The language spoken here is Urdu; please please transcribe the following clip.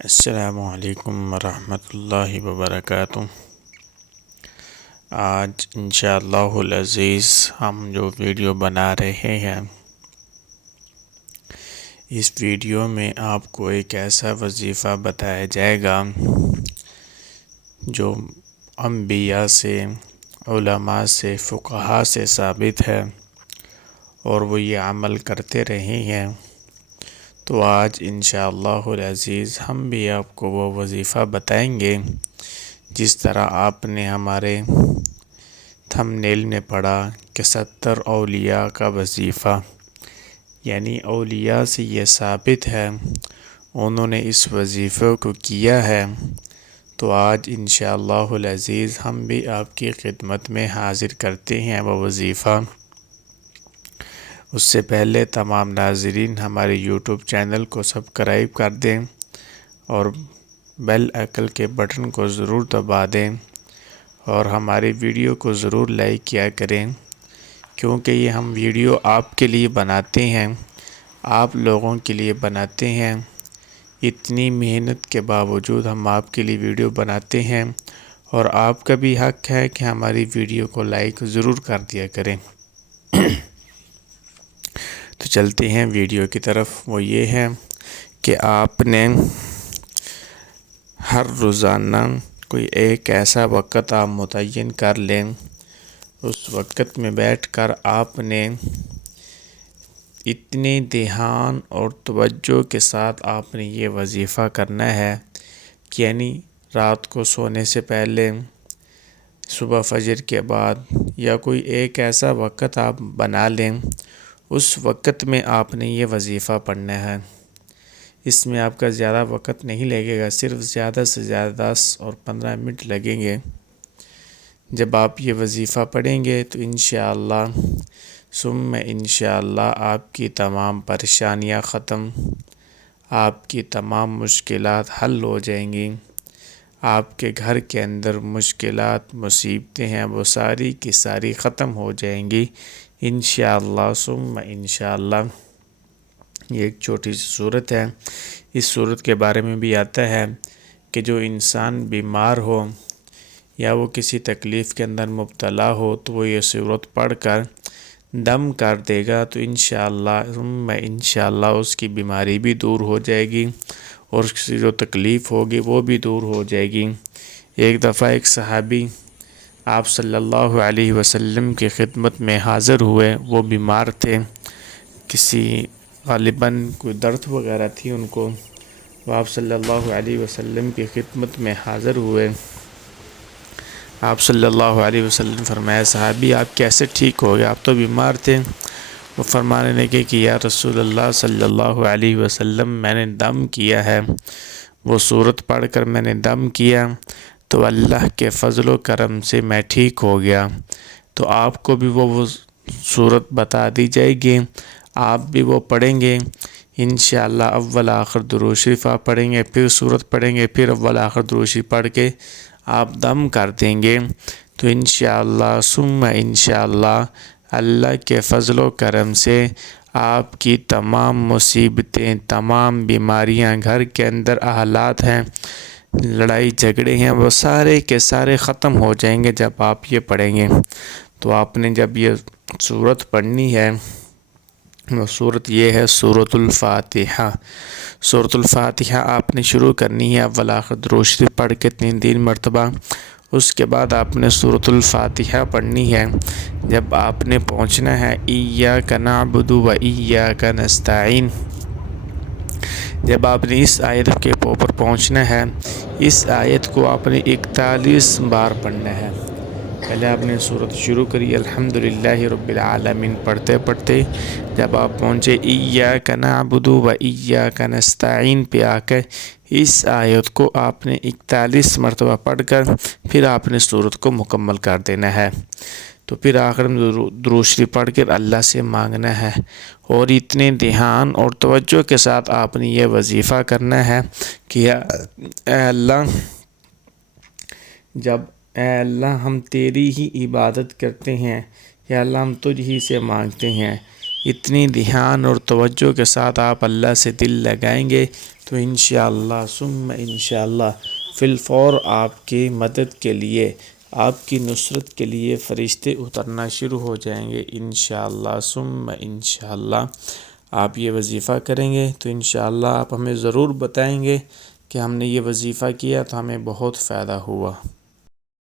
السلام علیکم ورحمۃ اللہ وبرکاتہ۔ آج انشاءاللہ العزیز ہم جو ویڈیو بنا رہے ہیں، اس ویڈیو میں آپ کو ایک ایسا وظیفہ بتایا جائے گا جو انبیاء سے، علماء سے، فقہاء سے ثابت ہے اور وہ یہ عمل کرتے رہے ہیں۔ تو آج انشاءاللہ العزیز ہم بھی آپ کو وہ وظیفہ بتائیں گے جس طرح آپ نے ہمارے تھمبنیل میں پڑھا کہ 70 اولیاء کا وظیفہ، یعنی اولیاء سے یہ ثابت ہے انہوں نے اس وظیفے کو کیا ہے۔ تو آج انشاءاللہ العزیز ہم بھی آپ کی خدمت میں حاضر کرتے ہیں وہ وظیفہ۔ اس سے پہلے تمام ناظرین ہمارے یوٹیوب چینل کو سبسکرائب کر دیں اور بیل آئکن کے بٹن کو ضرور دبا دیں اور ہماری ویڈیو کو ضرور لائک کیا کریں، کیونکہ یہ ہم ویڈیو آپ کے لیے بناتے ہیں، آپ لوگوں کے لیے بناتے ہیں۔ اتنی محنت کے باوجود ہم آپ کے لیے ویڈیو بناتے ہیں اور آپ کا بھی حق ہے کہ ہماری ویڈیو کو لائک ضرور کر دیا کریں۔ تو چلتے ہیں ویڈیو کی طرف۔ وہ یہ ہے کہ آپ نے ہر روزانہ کوئی ایک ایسا وقت آپ متعین کر لیں، اس وقت میں بیٹھ کر آپ نے اتنے دھیان اور توجہ کے ساتھ آپ نے یہ وظیفہ کرنا ہے کہ یعنی رات کو سونے سے پہلے، صبح فجر کے بعد، یا کوئی ایک ایسا وقت آپ بنا لیں، اس وقت میں آپ نے یہ وظیفہ پڑھنا ہے۔ اس میں آپ کا زیادہ وقت نہیں لگے گا، صرف زیادہ سے زیادہ 10 اور 15 منٹ لگیں گے۔ جب آپ یہ وظیفہ پڑھیں گے تو انشاءاللہ ثم انشاءاللہ آپ کی تمام پریشانیاں ختم، آپ کی تمام مشکلات حل ہو جائیں گی، آپ کے گھر کے اندر مشکلات، مصیبتیں ہیں وہ ساری کی ساری ختم ہو جائیں گی انشاءاللہ ثم انشاءاللہ۔ یہ ایک چھوٹی سی صورت ہے۔ اس صورت کے بارے میں بھی آتا ہے کہ جو انسان بیمار ہو یا وہ کسی تکلیف کے اندر مبتلا ہو تو وہ یہ صورت پڑھ کر دم کر دے گا تو انشاءاللہ ثم انشاءاللہ اس کی بیماری بھی دور ہو جائے گی اور اس کی جو تکلیف ہوگی وہ بھی دور ہو جائے گی۔ ایک دفعہ ایک صحابی آپ صلی اللہ علیہ وسلم کی خدمت میں حاضر ہوئے، وہ بیمار تھے، کسی غالباً کوئی درد وغیرہ تھی ان کو، وہ آپ صلی اللہ علیہ وسلم کی خدمت میں حاضر ہوئے۔ آپ صلی اللہ علیہ وسلم فرمایا، صحابی آپ کیسے ٹھیک ہو گئے؟ آپ تو بیمار تھے۔ وہ فرمانے لگے کہ یا رسول اللہ صلی اللہ علیہ وسلم میں نے دم کیا ہے، وہ صورت پڑھ کر میں نے دم کیا تو اللہ کے فضل و کرم سے میں ٹھیک ہو گیا۔ تو آپ کو بھی وہ صورت بتا دی جائے گی، آپ بھی وہ پڑھیں گے انشاءاللہ۔ اول آخر درود شریف آپ پڑھیں گے، پھر صورت پڑھیں گے، پھر اول آخر درود شریف پڑھ کے آپ دم کر دیں گے تو انشاءاللہ ثم انشاءاللہ اللہ کے فضل و کرم سے آپ کی تمام مصیبتیں، تمام بیماریاں، گھر کے اندر حالات ہیں، لڑائی جھگڑے ہیں، وہ سارے کے سارے ختم ہو جائیں گے جب آپ یہ پڑھیں گے۔ تو آپ نے جب یہ صورت پڑھنی ہے، وہ صورت یہ ہے سورۃ الفاتحہ۔ سورۃ الفاتحہ آپ نے شروع کرنی ہے اول آخر درود شریف پڑھ کے 3 مرتبہ۔ اس کے بعد آپ نے سورۃ الفاتحہ پڑھنی ہے۔ جب آپ نے پہنچنا ہے ایاک نعبد و ایاک نستعین، جب آپ نے اس آیت کے اوپر پہنچنا ہے، اس آیت کو آپ نے 41 بار پڑھنا ہے۔ پہلے آپ نے صورت شروع کری الحمدللہ رب العالمین پڑھتے پڑھتے، جب آپ پہنچے ایاک نعبد و ایاک نستعین پہ آ کے اس آیت کو آپ نے 41 مرتبہ پڑھ کر پھر آپ نے صورت کو مکمل کر دینا ہے۔ تو پھر آخر میں درود شریف پڑھ کر اللہ سے مانگنا ہے اور اتنے دھیان اور توجہ کے ساتھ آپ نے یہ وظیفہ کرنا ہے کہ اے اللہ، اے اللہ ہم تیری ہی عبادت کرتے ہیں، یا اللہ ہم تجھ ہی سے مانگتے ہیں، اتنی دھیان اور توجہ کے ساتھ آپ اللہ سے دل لگائیں گے تو انشاءاللہ ثم انشاءاللہ فی الفور آپ کی مدد کے لیے، آپ کی نصرت کے لیے فرشتے اترنا شروع ہو جائیں گے انشاءاللہ ثم انشاءاللہ۔ آپ یہ وظیفہ کریں گے تو انشاءاللہ آپ ہمیں ضرور بتائیں گے کہ ہم نے یہ وظیفہ کیا تو ہمیں بہت فائدہ ہوا۔